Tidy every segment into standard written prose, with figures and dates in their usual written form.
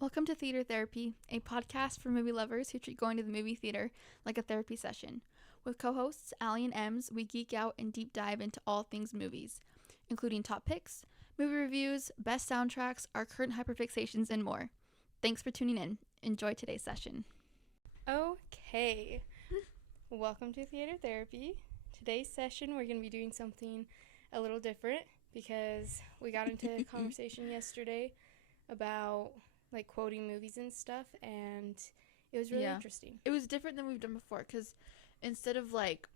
Welcome to Theater Therapy, a podcast for movie lovers who treat going to the movie theater like a therapy session. With co-hosts Aly and Ems, we geek out and deep dive into all things movies, including top picks, movie reviews, best soundtracks, our current hyperfixations, and more. Thanks for tuning in. Enjoy today's session. Okay, welcome to Theater Therapy. Today's session we're going to be doing something a little different because we got into a conversation yesterday about like quoting movies and stuff, and it was really interesting. It was different than we've done before because instead of like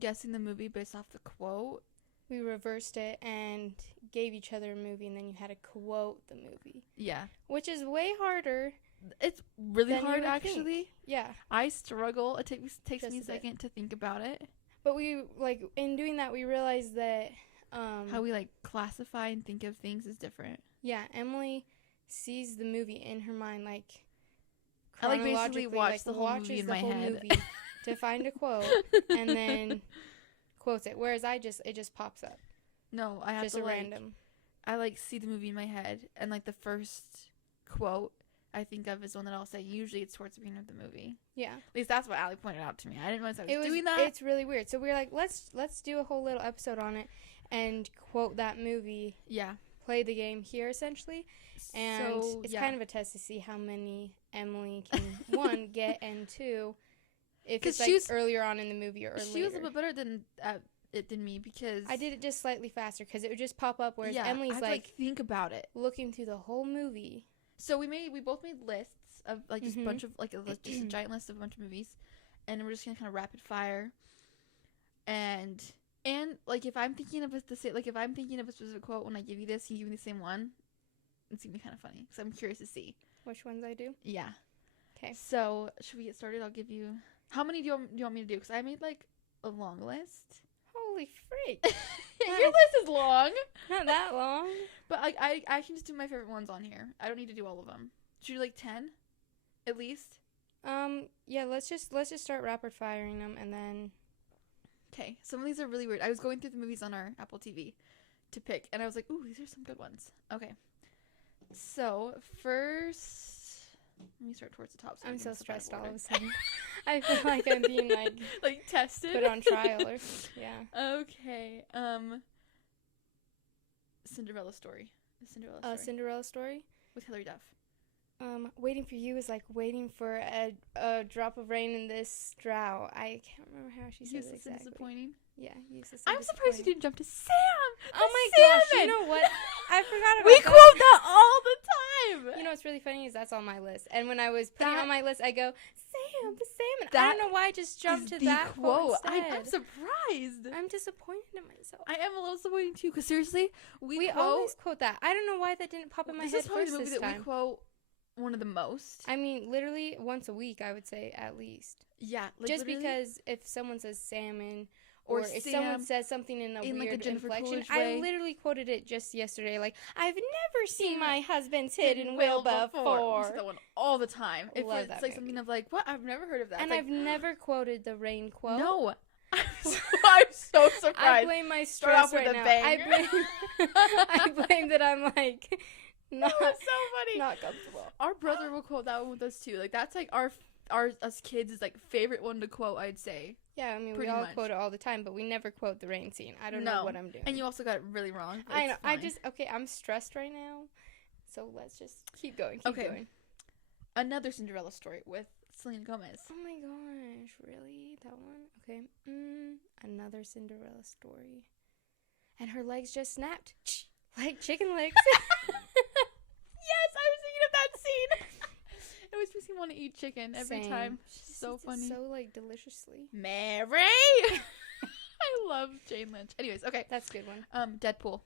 guessing the movie based off the quote, we reversed it and gave each other a movie, and then you had to quote the movie. Yeah. Which is way harder. It's really hard, actually. Think. Yeah. I struggle. It takes me a second to think about it. But we, like, in doing that, we realized that how we, like, classify and think of things is different. Yeah, Emily sees the movie in her mind, like, I, like, basically watch the whole movie in my head. Movie to find a quote and then quotes it, whereas it just pops up. No, I have just to, a like, random. I, like, see the movie in my head, and, like, the first quote I think of is one that I'll say. Usually it's towards the beginning of the movie. Yeah. At least that's what Aly pointed out to me. I didn't realize I was doing that. It's really weird. So we were like, let's do a whole little episode on it and quote that movie. Yeah. Play the game here, essentially. And so, it's kind of a test to see how many Emily can, one, get, and two, if it's like earlier on in the movie or she was a bit better than me because I did it just slightly faster because it would just pop up, whereas Emily's I had to, like, think about it, looking through the whole movie. So we both made lists of like just a bunch of like just a giant list of a bunch of movies, and we're just gonna kind of rapid fire. And like if I'm thinking of a specific quote when I give you this, you give me the same one. It's gonna be kind of funny because I'm curious to see which ones I do. Yeah. Okay. So should we get started? I'll give you. How many do you want me to do? Because I made like a long list. Holy freak! Your list is long. Not that long. But I can just do my favorite ones on here. I don't need to do all of them. Should we do like 10, at least? Yeah. Let's just start rapid firing them, and then. Okay. Some of these are really weird. I was going through the movies on our Apple TV to pick, and I was like, ooh, these are some good ones. Okay. So first, let me start towards the top. So I'm so stressed all of a sudden. I feel like I'm being like tested, put on trial, or yeah. Okay. Cinderella Story. Cinderella Story with Hilary Duff. Waiting for you is like waiting for a drop of rain in this drought. I can't remember how she says it exactly. Disappointing. Yeah, useless. I'm surprised you didn't jump to Sam. Oh my gosh! You know what? I forgot about we that. quote that all the time. You know what's really funny is that's on my list. And when I was putting it on my list, I go Sam, the salmon. I don't know why I just jumped to that quote. I'm surprised. I'm disappointed in myself. I am a little disappointed too, because seriously, we always quote that. I don't know why that didn't pop in my head first this time. This is probably the movie that we quote one of the most. I mean, literally once a week, I would say at least. Yeah, like just because if someone says salmon. Or if someone says something in a weird inflection, I literally quoted it just yesterday. Like, I've never seen my husband's hidden will before. We say that one all the time. If it's like movie. Something of like, what? I've never heard of that. And I've never quoted the rain quote. No. I'm so surprised. I blame my stress right now. I blame that I'm like not so funny. Not comfortable. Our brother will quote that one with us too. Like that's like our us kids is like favorite one to quote, I'd say. Yeah, I mean, we all quote it all the time, but we never quote the rain scene. I don't know what I'm doing. And you also got it really wrong. I know. I'm stressed right now, so let's just keep going. Keep going. Another Cinderella Story with Selena Gomez. Oh my gosh, really? That one? Okay. Another Cinderella Story. And her legs just snapped. Like chicken legs. Yes, I was thinking of that scene. It always makes me want to eat chicken every time. So funny. So, like, deliciously. Mary! I love Jane Lynch. Anyways, okay. That's a good one. Deadpool.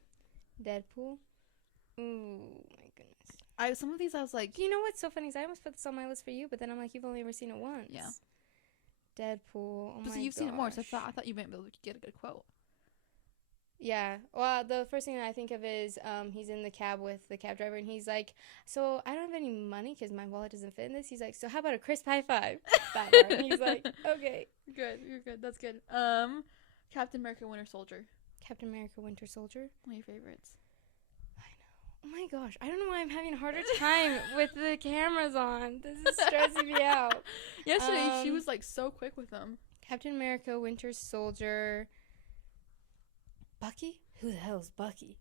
Ooh, my goodness. Some of these I was like... You know what's so funny is I almost put this on my list for you, but then I'm like, you've only ever seen it once. Yeah. Deadpool. Oh my gosh. You've seen it more, so I thought you might be able to get a good quote. Yeah. Well, the first thing that I think of is he's in the cab with the cab driver, and he's like, so I don't have any money because my wallet doesn't fit in this. He's like, so how about a crisp high five? That part. And he's like, okay. Good. You're good. That's good. Captain America Winter Soldier. Captain America Winter Soldier. One of your favorites. I know. Oh my gosh, I don't know why I'm having a harder time with the cameras on. This is stressing me out. Yesterday, she was like so quick with them. Captain America, Winter Soldier, Bucky? Who the hell is Bucky?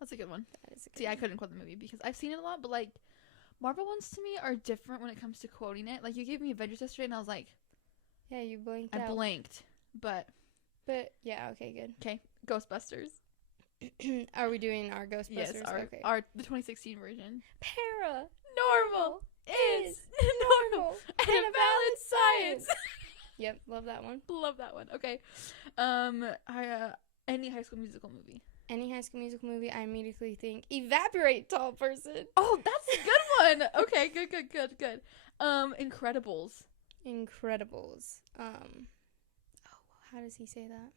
That's a good one. That is a good See, I one. couldn't quote the movie because I've seen it a lot, but like Marvel ones to me are different when it comes to quoting it. Like you gave me Avengers yesterday, and I was like, Yeah, you blinked I out. blanked. But yeah, okay, good. okay, Ghostbusters. Are we doing our Ghostbusters? Yes, Okay. the 2016 version. Normal is normal and a valid science. Yep, love that one. Love that one. Okay, any High School Musical movie. Any High School Musical movie, I immediately think Evaporate, Tall Person. Oh, that's a good one. Okay, good. Incredibles. Incredibles. How does he say that?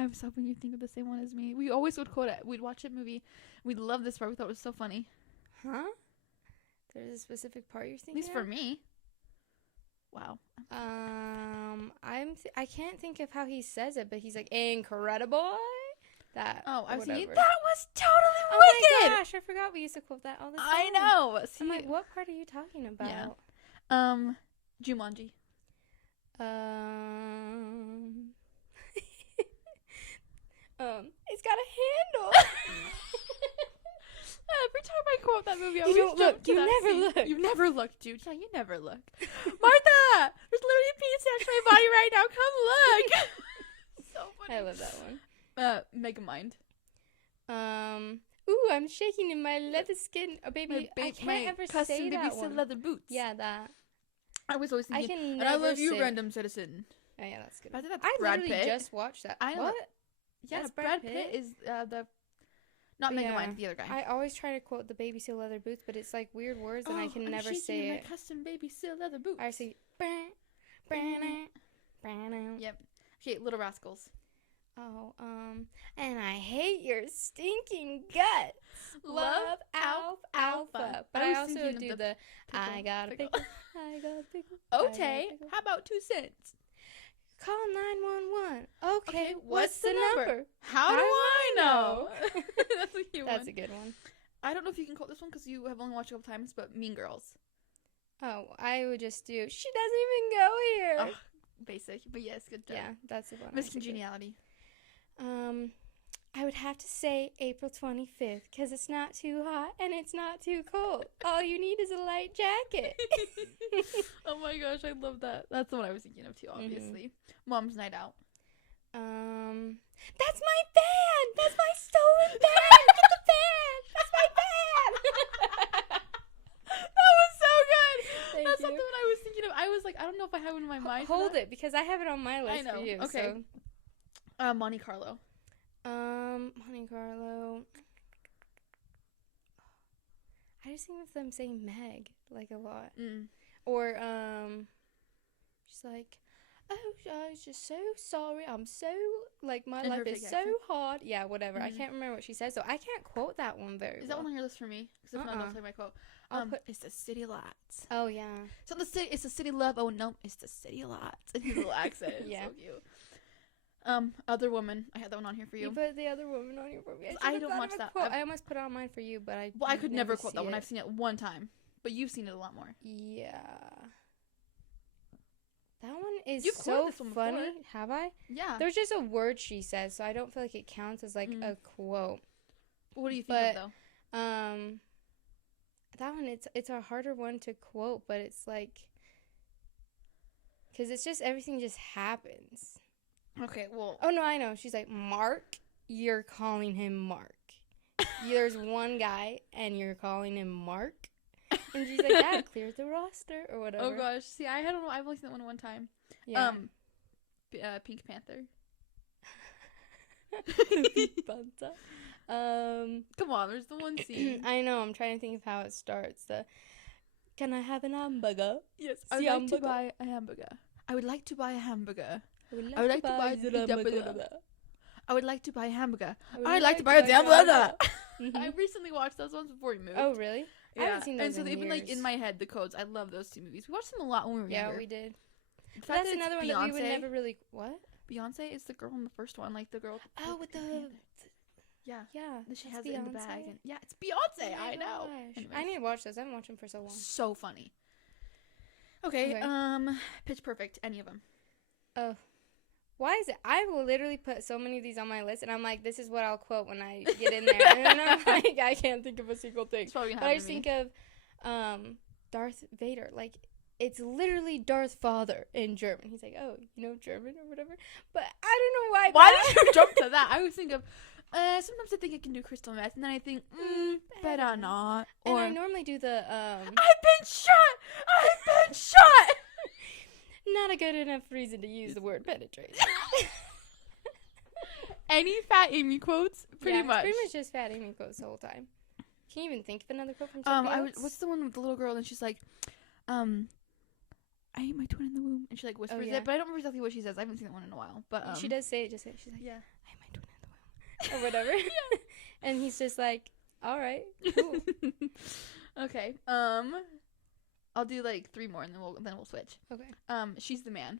I was hoping you'd think of the same one as me. We always would quote it. We'd watch a movie. We'd love this part. We thought it was so funny. Huh? There's a specific part you're At thinking least for me. Wow. I can't think of how he says it, but he's like, incredible. That. Oh, I've seen whatever. it. That was totally Oh wicked. my gosh, I forgot we used to quote that all the time. I know. See, I'm like, what part are you talking about? Yeah. Jumanji. It's got a handle. Every time I quote that movie, I You always don't look. jump to You that never scene. look. You never look, dude. Yeah, you never look. Martha, there's literally a penis attached to my body right now. Come look. So funny. I love that one. Megamind. Ooh, I'm shaking in my leather skin. Oh, baby, I can't ever custom say that baby one. leather boots. Yeah, that. I was always I thinking, can and never I love you, say. random citizen. Oh yeah, that's good. I did that. I Brad literally Pitt. just watched that. I know What? Yeah, That's Brad Brad Pitt Pitt? is the not But Megamind, yeah, the other guy. I always try to quote the baby seal leather boots, but it's like weird words and I can I'm never shaking say in it. my custom baby seal leather boots. I say. Yep. Okay, Little Rascals. Oh, and I hate your stinking guts. Love alfalfa. But I was also thinking of do the I got a pickle. pickle. I got a pickle. Okay, how about 2 cents? Call 911. Okay, what's the number? How do I know? That's a cute That's one. a good one. I don't know if you can quote this one because you have only watched it a couple times, but Mean Girls. Oh, I would just do, she doesn't even go here. Oh, basic, but yes, good job. Yeah, that's the one. Miss Congeniality. I would have to say April 25th because it's not too hot and it's not too cold. All you need is a light jacket. Oh my gosh, I love that. That's the one I was thinking of too, obviously. Mom's Night Out. That's my fan! That's my stolen fan! Get the fan! That's my fan! That was so good! Thank That's you. not the one I was thinking of. I was like, I don't know if I have it in my mind. Hold it because I have it on my list I know. for you. Okay. So. Monte Carlo. Monte Carlo. I just think of them saying Meg like a lot. Or she's like, oh, I was just so sorry. I'm so like my In her life is fake so accent. hard. Yeah, whatever. I can't remember what she says, so I can't quote that one very Is that well. one on your list for me? Because if not, I'll play my quote. I'll put- It's the city lights. Oh yeah. So it's the city love. Oh no, it's the city lights. And his little accent is Yeah. so cute. Other Woman. I had that one on here for You you. put the other woman on your for me. I don't watch that. I almost put it on mine for you, but I could never quote that see one. it. I've seen it one time, but you've seen it a lot more. Yeah. That one is You've so quoted this one funny. before. Have I? Yeah. There's just a word she says, so I don't feel like it counts as like a quote. What do you think of though? That one it's a harder one to quote, but it's like, because it's just everything just happens. Okay, well. Oh no, I know. She's like, Mark, you're calling him Mark. There's one guy and you're calling him Mark. And she's like, yeah, clear the roster or whatever. Oh gosh, see, I don't know. I've only seen that one time. Yeah. Pink Panther. Banter. Come on, there's the one scene. I know. I'm trying to think of how it starts. Can I have an hamburger? Yes, I would like to buy a hamburger. I would like to buy a hamburger. I would like to buy a hamburger. I would like to buy a hamburger. I'd like to buy a damn burger. I recently watched those ones before we moved. Oh, really? Yeah. I haven't seen those and so in they've been like years. in my head, the codes. I love those two movies. We watched them a lot when we were younger. Yeah, we did. The But fact that's that it's another one that we would Beyonce- never really... What? Beyonce is the girl in the first one, like the girl. Oh, with the... Yeah. Yeah. She that's has it in the Beyonce. bag. And, yeah, it's Beyonce. Oh my I know. gosh. Anyways. I need to watch those. I haven't watched them for so long. So funny. Okay. Pitch Perfect. Any of them. Oh. Why is it? I will literally put so many of these on my list, and I'm like, this is what I'll quote when I get in there. And then I'm like, I can't think of a single thing. But I just think of Darth Vader. Like, it's literally Darth Father in German. He's like, oh, you know German or whatever? But I don't know why. Why did you jump to that? I always think of, sometimes I think I can do crystal meth, and then I think, better not. Or, and I normally do the, I've been shot! Not a good enough reason to use the word penetrate. Any Fat Amy quotes? Pretty much. It's pretty much just Fat Amy quotes the whole time. Can you even think of another quote from somebody else? What's the one with the little girl and she's like, I ate my twin in the womb, and she like whispers it, but I don't remember exactly what she says. I haven't seen that one in a while. But she does say it. Just say it. She's like, yeah, I ate my twin in the womb, or whatever. And he's just like, all right, cool. Okay. I'll do like 3 more, and then we'll switch. Okay. She's the man.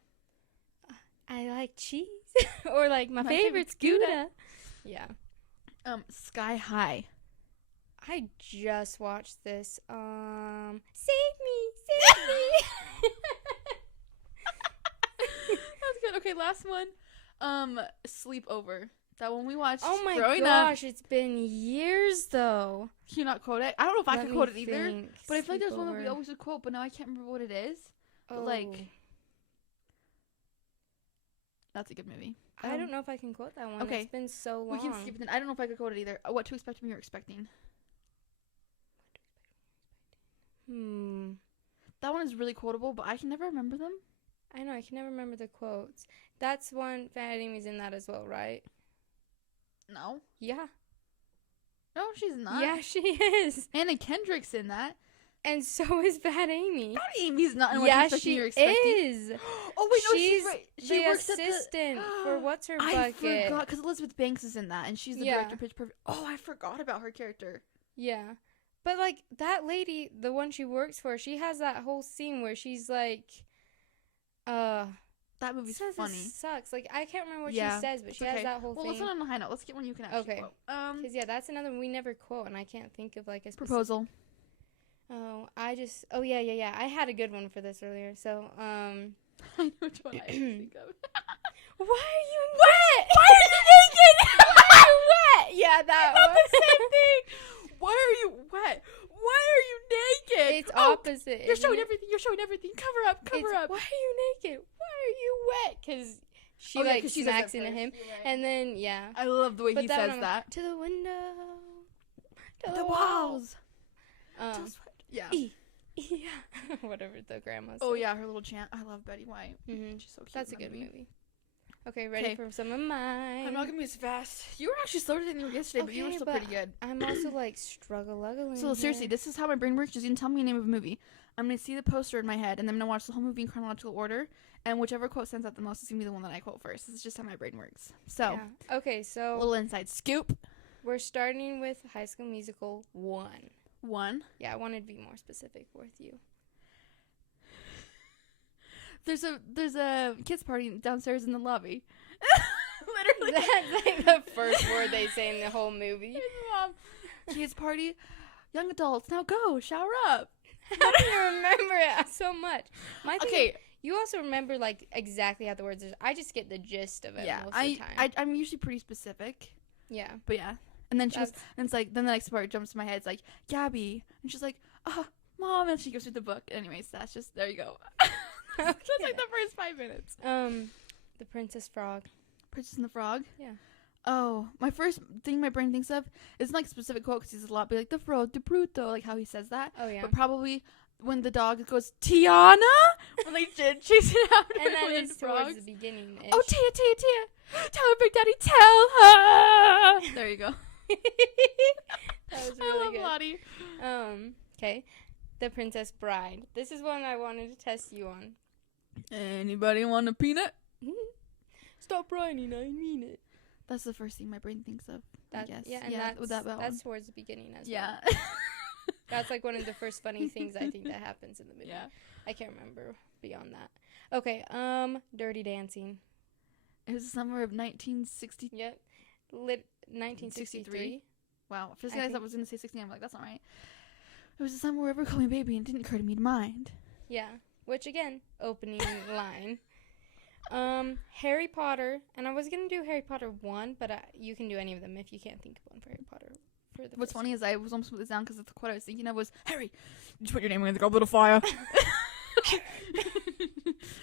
I like cheese, or like my favorite's Gouda. Yeah. Sky High. I just watched this. Save me. That's good. Okay, last one. Sleepover. That one we watched. Oh my growing gosh, up. it's been years though. Can you not quote it? I don't know if I could quote it either. But I feel like there's one that we Sleepover. always would quote, but now I can't remember what it is. Oh. But like, that's a good movie. I don't know if I can quote that one. Okay. It's been so long. We can skip it. I don't know if I could quote it either. What to Expect When You're Expecting. That one is really quotable, but I can never remember them. I know, I can never remember the quotes. That's one, Fat Amy's in that as well, right? No. Yeah. No, she's not. Yeah, she is. Anna Kendrick's in that. And so is Fat Amy. Fat Amy's not in What Yeah, to Expect When she You're Expecting. is. Oh, wait, no, she's right. She the works assistant at for What's Her I Bucket. forgot, because Elizabeth Banks is in that, and she's the director of Pitch Perfect. Oh, I forgot about her character. Yeah. But, like, that lady, the one she works for, she has that whole scene where she's like, that movie's funny. It sucks. Like, I can't remember what she says, but she has that whole thing. Well, let's not on a high note. Let's get one you can actually quote. Because, yeah, that's another one we never quote, and I can't think of, like, a specific... Proposal. Oh, yeah. I had a good one for this earlier. So, I know which one I think of. Why are you wet? Why are you naked? Why are you wet? Yeah, that That's one. the same thing. Why are you wet? Why are you naked? It's opposite. You're showing everything. You're showing everything. Cover up. Why are you naked? Why are you wet? Because she smacks into him. Right. And then, yeah. I love the way he says that. To the window. To the walls. Yeah. Whatever the grandma said. Oh, yeah, her little chant. I love Betty White. Mm-hmm. She's so cute. That's a good movie. Okay, ready for some of mine. I'm not going to be as fast. You were actually slower than you were yesterday, but you were still pretty good. I'm also, like, struggling. So, seriously, this is how my brain works. Just you can tell me a name of a movie. I'm going to see the poster in my head, and then I'm going to watch the whole movie in chronological order, and whichever quote stands out the most is going to be the one that I quote first. This is just how my brain works. So, yeah. Okay, so... little inside scoop. We're starting with High School Musical 1. 1? Yeah, I wanted to be more specific with you. There's a kids party downstairs in the lobby. Literally. That's like the first word they say in the whole movie. Mom, kids party, young adults, now go, shower up. How do you remember it so much? You also remember, like, exactly how the words are. I just get the gist of it most of the time. I'm usually pretty specific. Yeah. But yeah. And then it's like, then the next part jumps to my head. It's like, Gabby. And she's like, Mom. And she goes through the book. Anyways, that's just, there you go. Okay. That's like the first 5 minutes. The Princess Frog. Princess and the Frog? Yeah. Oh, my first thing my brain thinks of isn't like a specific quote because he's a lot, but like the Frog de Bruto, like how he says that. Oh, yeah. But probably when the dog goes, Tiana? When they did chase it after and that is the frogs. Towards the beginning. Oh, Tia. Tell her, Big Daddy, tell her. There you go. That was really good. I love Lottie. Okay. The Princess Bride. This is one I wanted to test you on. Anybody want a peanut? Stop whining, I mean it. That's the first thing my brain thinks of, I guess. Yeah, and that's towards the beginning as well. Yeah. That's like one of the first funny things I think that happens in the movie. Yeah. I can't remember beyond that. Okay, Dirty Dancing. It was the summer of 1960. Yep. 1963. Wow. First thing I thought I was going to say 16. I'm like, that's not right. It was the summer where everyone called me baby and it didn't occur to me to mind. Yeah. Which, again, opening line. Harry Potter. And I was going to do Harry Potter 1, but you can do any of them if you can't think of one for Harry Potter. What's funny is I was almost put this down because what I was thinking of was, Harry, just put your name in the goblet of fire.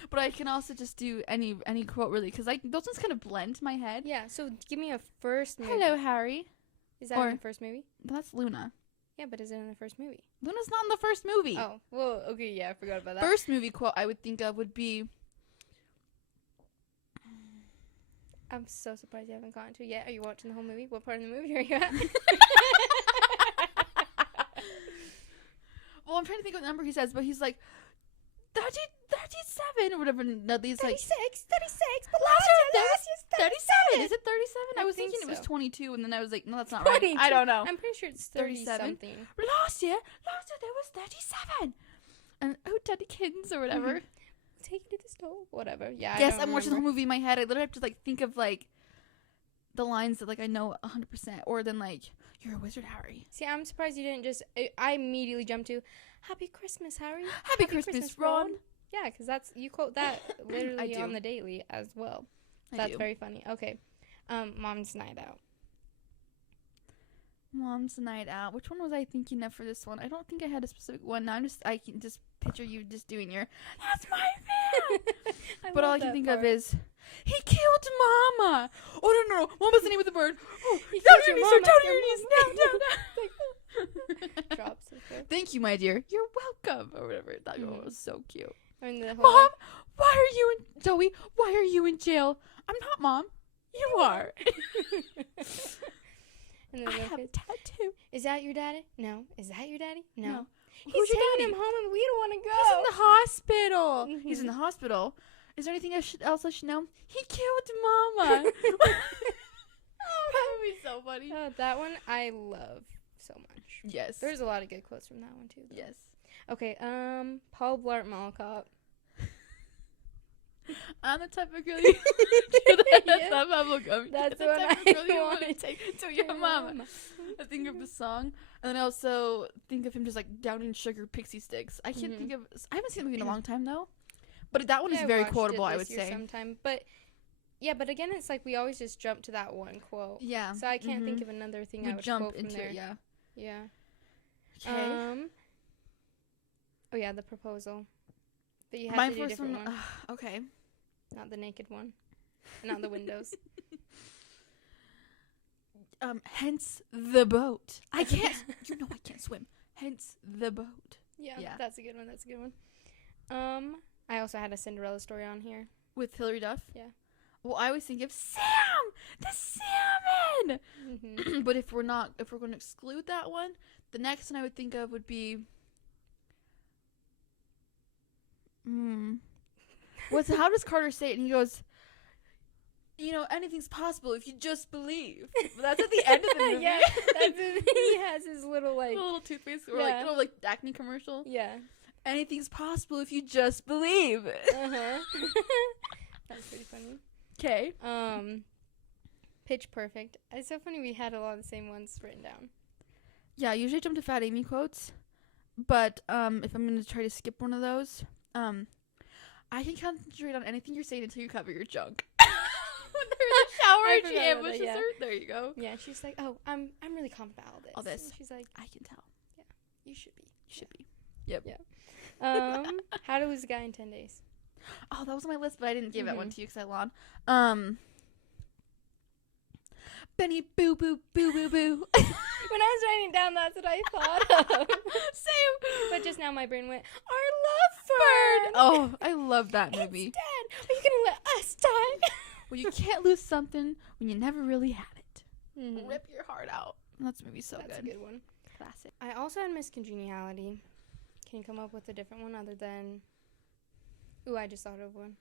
But I can also just do any quote, really, because those ones kind of blend to my head. Yeah, so give me a first movie. Hello, Harry. Is that in the first movie? That's Luna. Yeah, but is it in the first movie? Luna's not in the first movie. Oh, well, okay, yeah, I forgot about that. First movie quote I would think of would be... I'm so surprised you haven't gotten to it yet. Are you watching the whole movie? What part of the movie are you at? Well, I'm trying to think what number he says, but he's like, 37 or whatever. No, he's 36, like 36, but last year's 37. Is it 37? I was thinking it was 22, and then I was like, no, that's not right. 22. I don't know. I'm pretty sure it's 30-something. Last year there was 37. And Daddy Kittens or whatever. Take it to the stove. Whatever. Yeah. Yes, I'm watching the whole movie in my head. I literally have to like think of like the lines that like I know 100%, or then like, you're a wizard, Harry. See, I'm surprised you didn't just. I immediately jumped to, Happy Christmas, Harry. Happy Christmas, Ron. Yeah, because you quote that literally on the daily as well. That's very funny. Okay, Mom's Night Out. Mom's Night Out. Which one was I thinking of for this one? I don't think I had a specific one. Now I can just picture you just doing your, that's my fan. But all I can think of is, he killed Mama. Oh, no. What was the name of the bird? Oh, he down killed your your knees, mama. down your knees, down. Drops it there. Thank you, my dear. You're welcome. Or whatever. That was so cute. I mean, Mom, why are you in, Zoe, why are you in jail? I'm not, Mom. You are. And I have a tattoo. Is that your daddy? No. Is that your daddy? No. He's Who's your taking daddy? him home and we don't want to go. He's in the hospital. Mm-hmm. He's in the hospital. Is there anything else I should know? He killed Mama. That would be so funny. That one I love so much. Yes. There's a lot of good quotes from that one too, though. Yes. Okay, Paul Blart Mall Cop. I'm the type of girl you Yes. not bubblegum. That's the what type I of girl you want want to take to your mama. I think of the song, and then I also think of him just like downing sugar pixie sticks. I can't think of. I haven't seen the movie in a long time though, but that one is very quotable. I would say. Sometime, but but again, it's like we always just jump to that one quote. Yeah. So I can't think of another thing I would jump quote from into there. it. Yeah. Yeah. Okay. Oh yeah, the proposal. But you have My to do first different one. one. Okay. Not the naked one. Not the windows. Hence the boat. I can't. You know I can't swim. Hence the boat. Yeah, Yeah. that's a good one. That's a good one. I also had a Cinderella story on here. With Hilary Duff. Yeah. Well, I always think of Sam, the salmon. Mm-hmm. But if we're going to exclude that one, the next one I would think of would be. How does Carter say it? And he goes, anything's possible if you just believe. But that's at the end of the movie. Yeah, he has his little like little toothpaste or like acne commercial. Yeah. Anything's possible if you just believe. Uh-huh. That's pretty funny. Okay. Pitch Perfect. It's so funny we had a lot of the same ones written down. Yeah, I usually jump to Fat Amy quotes. But if I'm going to try to skip one of those, I can concentrate on anything you're saying until you cover your junk. When they're in the shower and she ambushes her. There you go. Yeah, she's like, oh, I'm really confident about all this. And she's like, I can tell. Yeah, you should be. You should be. Yep. Yeah. How to Lose a Guy in 10 Days. Oh, that was on my list, but I didn't give that one to you because I lied. Benny boo boo boo boo boo. When I was writing down, that's what I thought of. Same. But just now my brain went, our love bird. Oh, I love that movie. It's dead. Are you going to let us die? Well, you can't lose something when you never really had it. Mm-hmm. Rip your heart out. That movie's so That's good. a good one. Classic. I also had Miss Congeniality. Can you come up with a different one other than... Ooh, I just thought of one.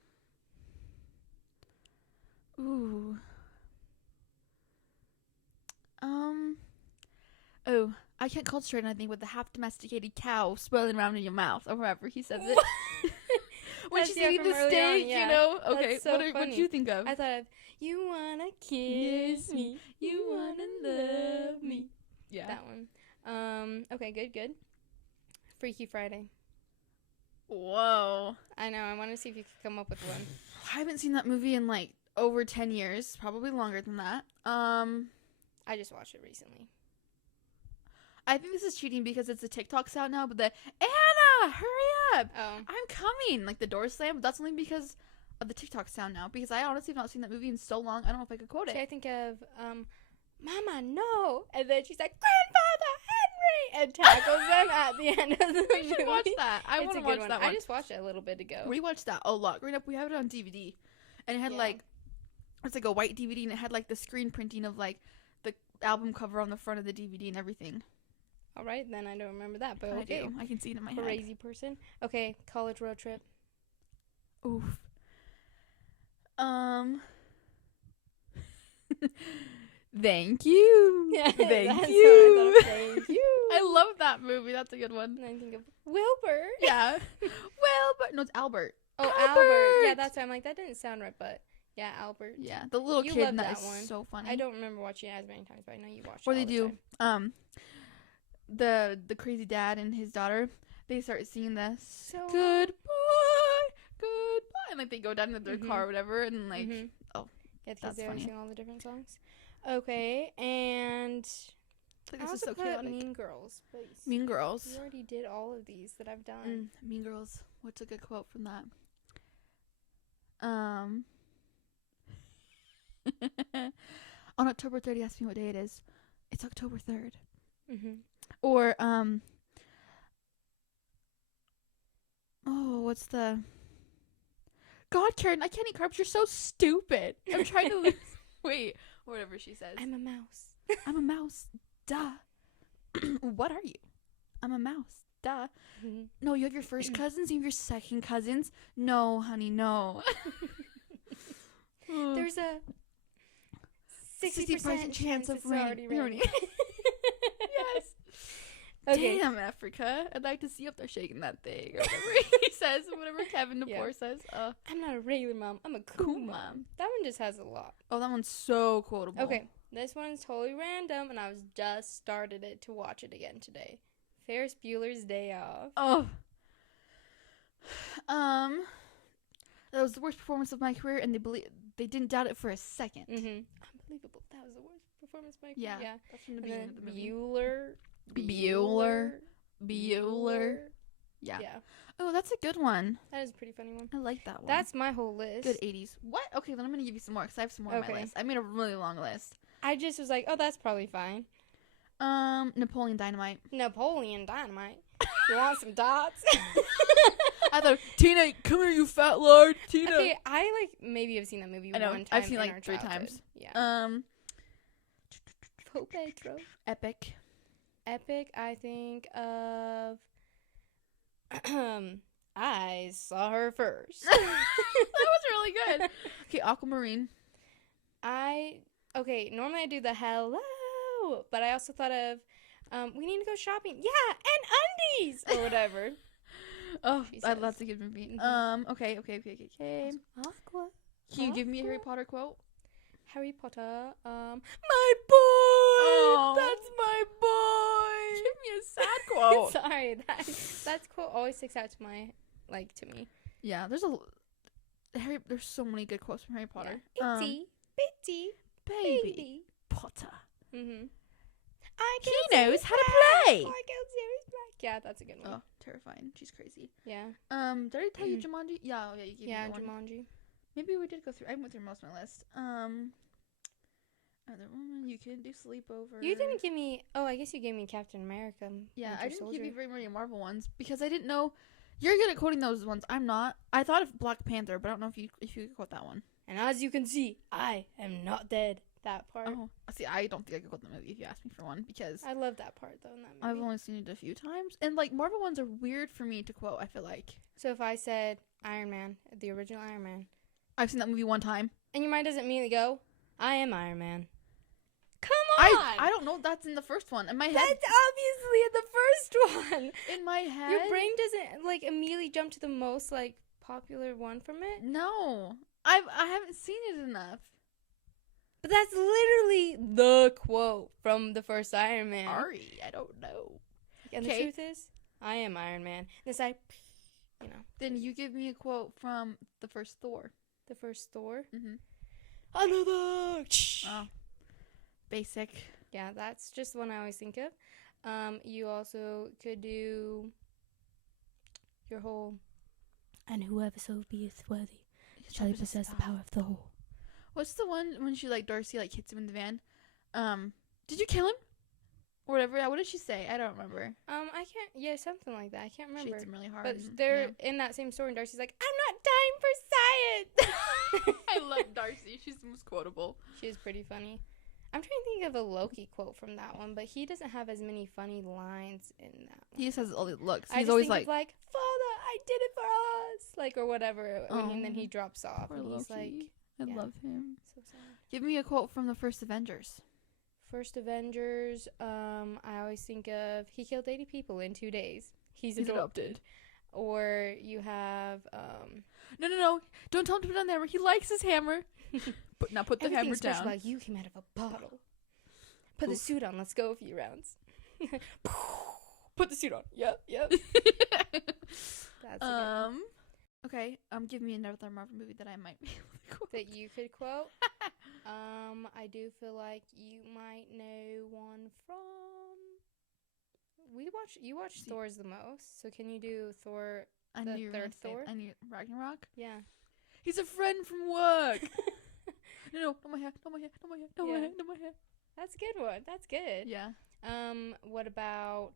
Ooh. Oh, I can't concentrate on anything with the half-domesticated cow swirling around in your mouth, or however he says it. when That's, she's yeah, singing from the early stage, on, yeah. you know? That's Okay, so what did funny. you think of? I thought of, you wanna kiss me, you wanna love me. Yeah. That one. Okay, good. Freaky Friday. Whoa. I know, I want to see if you could come up with one. I haven't seen that movie in like over 10 years, probably longer than that. I just watched it recently. I think this is cheating because it's a TikTok sound now, but the Anna, hurry up! Oh. I'm coming! Like the door slam, but that's only because of the TikTok sound now. Because I honestly have not seen that movie in so long, I don't know if I could quote See, it. I think of, Mama, no! And then she's like, Grandfather Henry! And tackles them at the end of the movie. We should watch that. I want to watch that one. I just watched it a little bit ago. We watched that a lot. Growing up, we had it on DVD. And it had it's like a white DVD, and it had like the screen printing of like the album cover on the front of the DVD and everything. All right, then I don't remember that, but I okay. do. I can see it in my head. Crazy person. Okay, college road trip. Oof. Thank you. Yeah, Thank that's you. what I thought of. Thank you. I love that movie. That's a good one. And I think of Wilbur. Yeah. Wilbur. No, it's Albert. Oh, Albert. Albert. Yeah, that's why I'm like, that didn't sound right, but yeah, Albert. Yeah, the little You kid. love That that is one. so funny. I don't remember watching it as many times, but I know you watched it Or all they the do. time. The crazy dad and his daughter. They start singing this. So Goodbye, and like they go down to their car or whatever, and like oh, yeah, because that's they always funny. sing all the different songs. Okay, and like, I this is also so put chaotic. Mean Girls. But Mean Girls. you already did all of these that I've done. Mean Girls. What's a good quote from that? On October 30th, ask me what day it is. It's October 3rd. Or oh, what's the? God, Karen, I can't eat carbs. You're so stupid. I'm trying to lose weight. Whatever she says. I'm a mouse. I'm a mouse. Duh. What are you? I'm a mouse. Duh. No, you have your first cousins. You have your second cousins. No, honey, no. There's a 60% chance of rain. raining. Yes. Okay. Damn, Africa. I'd like to see if they're shaking that thing. Or whatever he says. Whatever Kevin DePore says. I'm not a regular mom. I'm a cool mom. That one just has a lot. Oh, that one's so quotable. Okay. This one's totally random, and I was just started it to watch it again today. Ferris Bueller's Day Off. Oh. That was the worst performance of my career, and they didn't doubt it for a second. Unbelievable. That was the worst performance of my career. Yeah. That's from the And beginning then of the movie. Bueller. Yeah. Oh, that's a good one. That is a pretty funny one. I like that one. That's my whole list. good 80s. What? Okay, then I'm going to give you some more because I have some more on my list. I made a really long list. I just was like, oh, that's probably fine. Napoleon Dynamite. Napoleon Dynamite. You want some dots? I thought, Tina, come here, you fat lord. Tina. Okay, I maybe have seen that movie I know. one time. I've seen in like our 3 childhood. times. Yeah. Petro. Epic. Epic, I think of I saw her first. That was really good. Okay, Aquamarine. Normally I do the hello, but I also thought of we need to go shopping. Yeah, and undies or whatever. Oh, that's a good movie. Okay. Aqua. Can you give me a Harry Potter quote? Harry Potter. My boy. Oh. That's my boy. Give me a sad quote. Sorry, that quote always sticks out to me. Yeah, there's so many good quotes from Harry Potter. Yeah. Itty bitty baby Potter. He knows how to play. Yeah, that's a good one. Oh, terrifying. She's crazy. Yeah. Did I tell you Jumanji? Yeah, you gave me that one. Jumanji. Maybe we did go through. I went through most of my list. Other one, you can do Sleepover. You didn't give me. Oh, I guess you gave me Captain America. Yeah, Winter I didn't Soldier. give you very many Marvel ones because I didn't know. You're good at quoting those ones. I'm not. I thought of Black Panther, but I don't know if you could quote that one. And as you can see, I am not dead. That part. Oh, see, I don't think I could quote the movie if you asked me for one because I love that part though in that movie. I've only seen it a few times, and like Marvel ones are weird for me to quote. I feel like. So if I said Iron Man, the original Iron Man, I've seen that movie one time. and your mind doesn't immediately go, I am Iron Man. Come on! I don't know. That's in the first one. In my head. That's obviously in the first one. In my head. Your brain doesn't immediately jump to the most popular one from it? No. I haven't seen it enough. But that's literally the quote from the first Iron Man. Sorry, I don't know. And the truth is, I am Iron Man. This Then you give me a quote from the first Thor. The first Thor? Mm-hmm. Another! Oh. Basic. Yeah, that's just one I always think of. You also could do your whole, and whoever so beeth worthy shall possess the power of the whole. What's the one when she, like, Darcy, like, hits him in the van? Did you kill him? Or whatever. What did she say? I don't remember. I can't, yeah, something like that. I can't remember. She hits him really hard. But they're in that same story, and Darcy's like, I'm not dying for science. I love Darcy. She's the most quotable. She's pretty funny. I'm trying to think of a Loki quote from that one, but he doesn't have as many funny lines in that one. He just has all the looks. I He's just always think of, like, Father, I did it for us, like, or whatever. And then he drops off, and he's like, I love him. so sad. Give me a quote from the first Avengers. First Avengers, I always think of, he killed 80 people in 2 days. He's adopted. Or you have, No. Don't tell him to put it on the hammer. He likes his hammer. But now put the hammer down. About you came out of a bottle. Put the suit on. Let's go a few rounds. Put the suit on. Yep. That's a good. Okay. Give me another Marvel movie that I might be able to quote. That you could quote. I do feel like you might know one from. You watch Thor's the most, so can you do Thor? The third Thor? I knew Ragnarok. Yeah. He's a friend from work. No, not my hair. Not my hair. That's a good one. That's good. Yeah. What about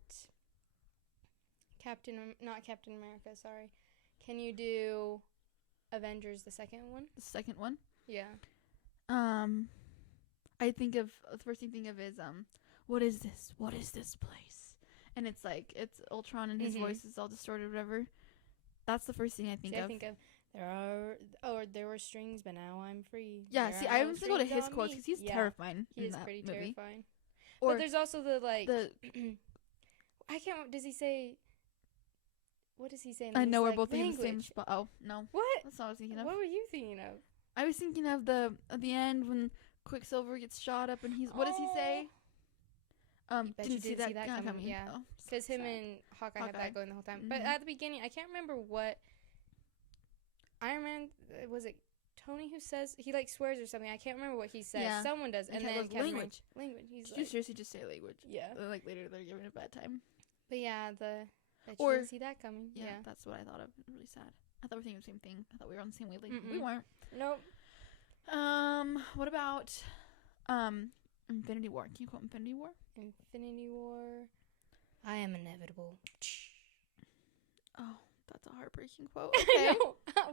not Captain America, sorry. Can you do Avengers, the second one? The second one? Yeah. I think of, the first thing I think of is, what is this? What is this place? And it's like, it's Ultron and his voice is all distorted or whatever. That's the first thing I think of. I think of, there were strings, but now I'm free. Yeah, see, I was going to go to his quotes because he's terrifying. He is pretty terrifying. Or but there's also I can't, does he say, what does he say? I know we're both in the same spot. Oh, no. What? That's not what I was thinking of. What were you thinking of? I was thinking of at the end when Quicksilver gets shot up and what does he say? Didn't see that coming. Yeah. Because him and Hawkeye had that going the whole time. But at the beginning, I can't remember what Iron Man, was it Tony who says, he like swears or something. I can't remember what he says. Yeah. Someone does. And then language. He's like, seriously just say language. Yeah. Like later they're giving a bad time. But yeah, you didn't see that coming. Yeah, that's what I thought of. Really sad. I thought we were thinking the same thing. I thought we were on the same wavelength. We weren't. Nope. What about Infinity War? Can you quote Infinity War? Infinity War. I am inevitable. Oh, that's a heartbreaking quote. Okay.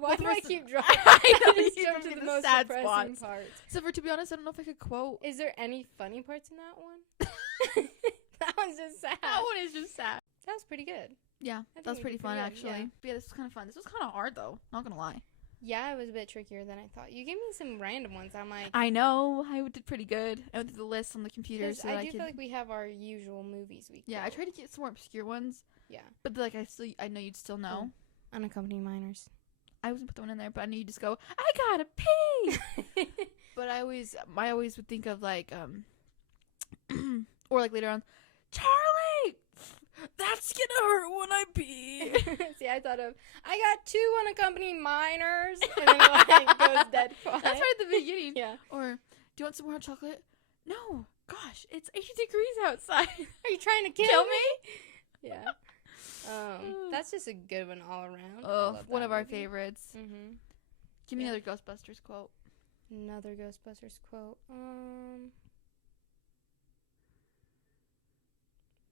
Why do I keep dropping? I know you jump to the most sad depressing spots. parts. So to be honest, I don't know if I could quote. Is there any funny parts in that one? That one's just sad. That one is just sad. That was pretty good. Yeah, that was pretty fun actually. Yeah. But yeah, this was kind of fun. This was kind of hard though. Not gonna lie. Yeah, it was a bit trickier than I thought. You gave me some random ones. I'm like, I know. I did pretty good. I went through the list on the computer. So I feel like we have our usual movies we I tried to get some more obscure ones. Yeah. But I know you'd still know. Unaccompanied minors. I was gonna put the one in there, but I knew you'd just go, I gotta pee. But I always would think of like or like later on, Charlie, that's gonna hurt when I pee. See, I thought of, I got 2 unaccompanied minors, and then like goes dead quiet. That's right at the beginning. Yeah. Or, do you want some more hot chocolate? No. Gosh, it's 80 degrees outside. Are you trying to kill me? Yeah. That's just a good one all around. Oh, one of our favorites. Mm-hmm. Give me another Ghostbusters quote. Another Ghostbusters quote.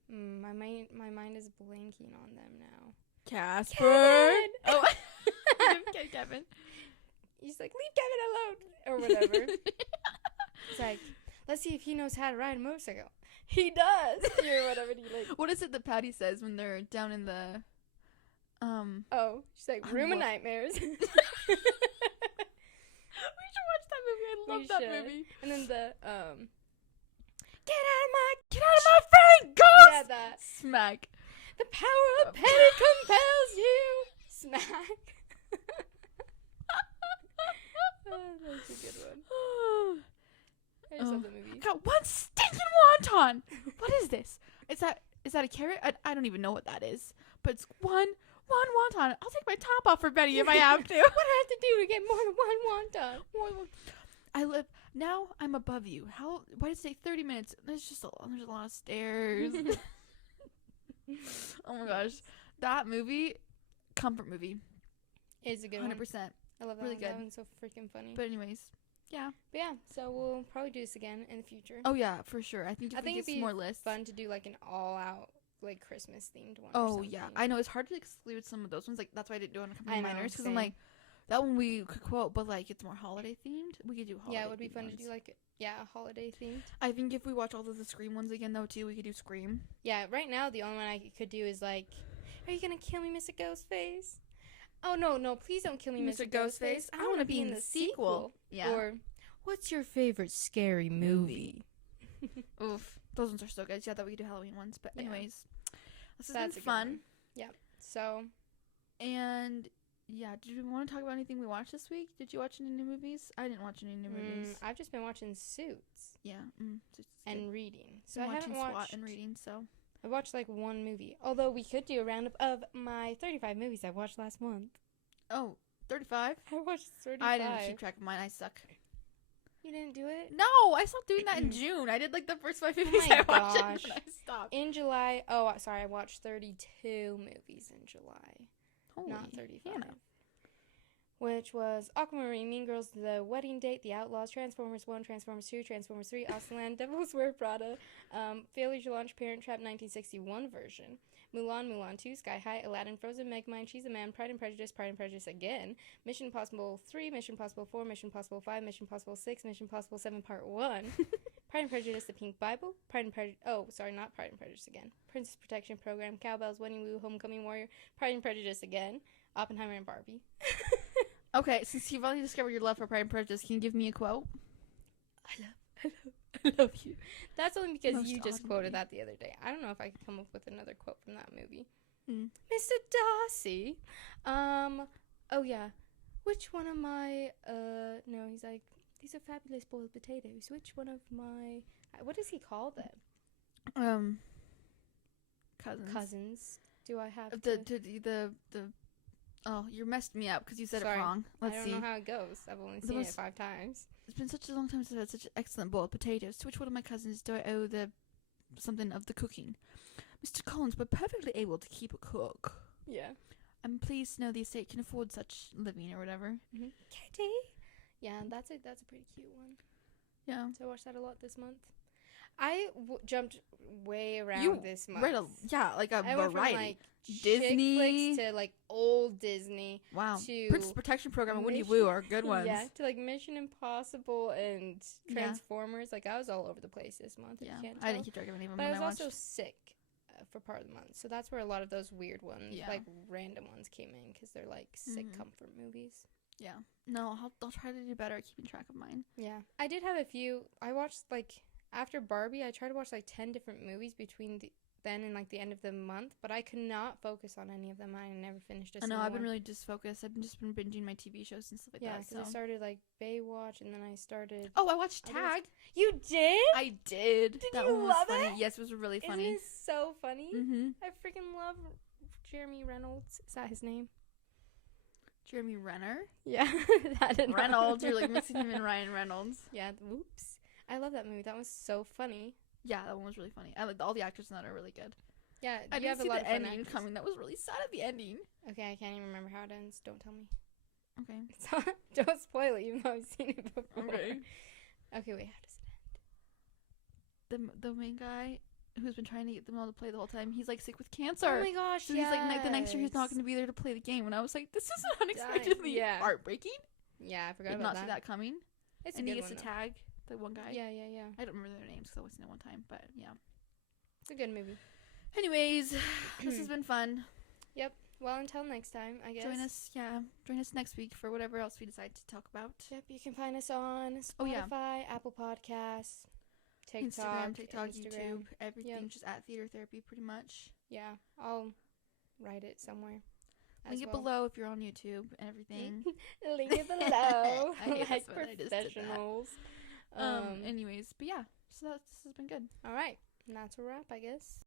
My mind is blanking on them now. Casper. Kevin! Oh, okay, Kevin. He's like, leave Kevin alone, or whatever. It's like, let's see if he knows how to ride a motorcycle. He does. Or whatever. What is it that Patty says when they're down in the? Oh, she's like, room of nightmares. We should watch that movie. I love that movie. And then the Get out of my face, ghost! Yeah, that. Smack. The power of penny compels you. Smack. That's a good one. I just love the movie. I got one stinking wonton. What is this? Is that a carrot? I don't even know what that is. But it's one wonton. I'll take my top off for Betty if I have to. What do I have to do to get more than one wonton? Now I'm above you. Why does it take 30 minutes? There's a lot of stairs. Oh my gosh. That movie, comfort movie. It's a good 100%. one. I love that Really one. good. That one's so freaking funny. But anyways, yeah. But yeah, so we'll probably do this again in the future. Oh yeah, for sure. I think we get some more lists. Fun to do like an all-out like Christmas themed one. Oh yeah, I know it's hard to exclude some of those ones. Like that's why I didn't do it on a couple of minors because I'm same. like that one we could quote, but like it's more holiday themed. We could do holiday. Yeah, it would be fun ones. to do like holiday themed. I think if we watch all of the Scream ones again though too, we could do Scream. Yeah, right now the only one I could do is like, are you gonna kill me, Mr. Ghostface? Oh no, please don't kill me, Mr. Ghostface. I want to be in the sequel. Yeah. Or, what's your favorite scary movie? Oof, those ones are so good. Yeah, that we could do Halloween ones. But anyways, this has That's been fun. Yeah. So. And yeah, did we want to talk about anything we watched this week? Did you watch any new movies? I didn't watch any new movies. I've just been watching Suits. Yeah. And reading. So I'm I haven't watched SWAT and reading. So I watched like one movie. Although we could do a roundup of my 35 movies I watched last month. Oh, 35? I watched 35. I didn't keep track of mine. I suck. You didn't do it? No, I stopped doing that in June. I did like the first 5 movies I watched and then I stopped. In July, I watched 32 movies in July. Holy not 35. Hannah. Which was Aquamarine, Mean Girls, The Wedding Date, The Outlaws, Transformers 1, Transformers 2, Transformers 3, Austinland, Devil's Wear Prada, Failure to Launch, Parent Trap 1961 version, Mulan, Mulan 2, Sky High, Aladdin, Frozen, Megmine, She's a Man, Pride and Prejudice again, Mission Impossible 3, Mission Impossible 4, Mission Impossible 5, Mission Impossible 6, Mission Impossible 7 Part 1, Pride and Prejudice, The Pink Bible, Pride and Prejudice, not Pride and Prejudice again, Princess Protection Program, Cowbells, Wedding Woo, Homecoming Warrior, Pride and Prejudice again, Oppenheimer and Barbie. Okay, since you've already discovered your love for Pride and Prejudice, can you give me a quote? I love you. That's only because Most you just awesome quoted movie. that the other day. I don't know if I could come up with another quote from that movie. Mr. Darcy. Oh yeah. Which one of my, no, he's like, these are fabulous boiled potatoes. Which one of my, what does he call them? Cousins. Do I have Oh, you messed me up because you said Sorry. it wrong. Let's see. I don't know how it goes. I've only seen it 5 times. It's been such a long time since I had such an excellent bowl of potatoes. To which one of my cousins do I owe something of the cooking? Mr. Collins, we're perfectly able to keep a cook. Yeah. I'm pleased to know the estate can afford such living or whatever. Mm-hmm. Katie? Yeah, that's a pretty cute one. Yeah. So I watched that a lot this month. I jumped way around this month. Read a I went variety. from, like, Disney chick flicks to like old Disney. Wow. To Princess Protection Program and Winnie Woo are good ones. Yeah, to like Mission Impossible and Transformers. Like I was all over the place this month. Yeah, You can't I tell. didn't keep track of any of them. But I when was watched. also sick for part of the month, so that's where a lot of those weird ones, like random ones, came in because they're like sick comfort movies. Yeah. No, I'll try to do better at keeping track of mine. Yeah, I did have a few. I watched like after Barbie, I tried to watch like 10 different movies between then and like the end of the month, but I could not focus on any of them. I never finished a single I've been one. really disfocused. I've just been binging my TV shows and stuff like that. Yeah, because I started like Baywatch, and then I started. Oh, I watched Tag. You did? I did. Did that you one was love funny. it? Yes, it was really funny. Isn't it so funny? Mm-hmm. I freaking love Jeremy Reynolds. Is that his name? Jeremy Renner? Yeah. Reynolds. You're like mixing him and Ryan Reynolds. Yeah, whoops. I love that movie. That was so funny. Yeah, that one was really funny. I like all the actors in that are really good. Yeah, I you didn't have see a lot the of fun ending actors. coming. That was really sad at the ending. Okay, I can't even remember how it ends. Don't tell me. Okay. Don't spoil it, even though I've seen it before. Okay. Okay, wait, how does it end? The main guy who's been trying to get them all to play the whole time, he's like sick with cancer. Oh my gosh, so he's like the next year he's not going to be there to play the game. And I was like, this is unexpectedly heartbreaking. Yeah, I forgot Did about not see that coming. It's and a he good gets one, to tag the one guy. Yeah. I don't remember their names because I watched it one time, but yeah. It's a good movie. Anyways, this has been fun. Yep. Well, until next time, I guess. Join us next week for whatever else we decide to talk about. Yep, you can find us on Spotify, Apple Podcasts, TikTok, Instagram. YouTube, everything. Yep. Just at Theater Therapy, pretty much. Yeah, I'll write it somewhere. Link it below if you're on YouTube and everything. Link it below. I hate like this when I just did that. professionals. Anyways, but yeah, so this has been good. All right. And that's a wrap, I guess.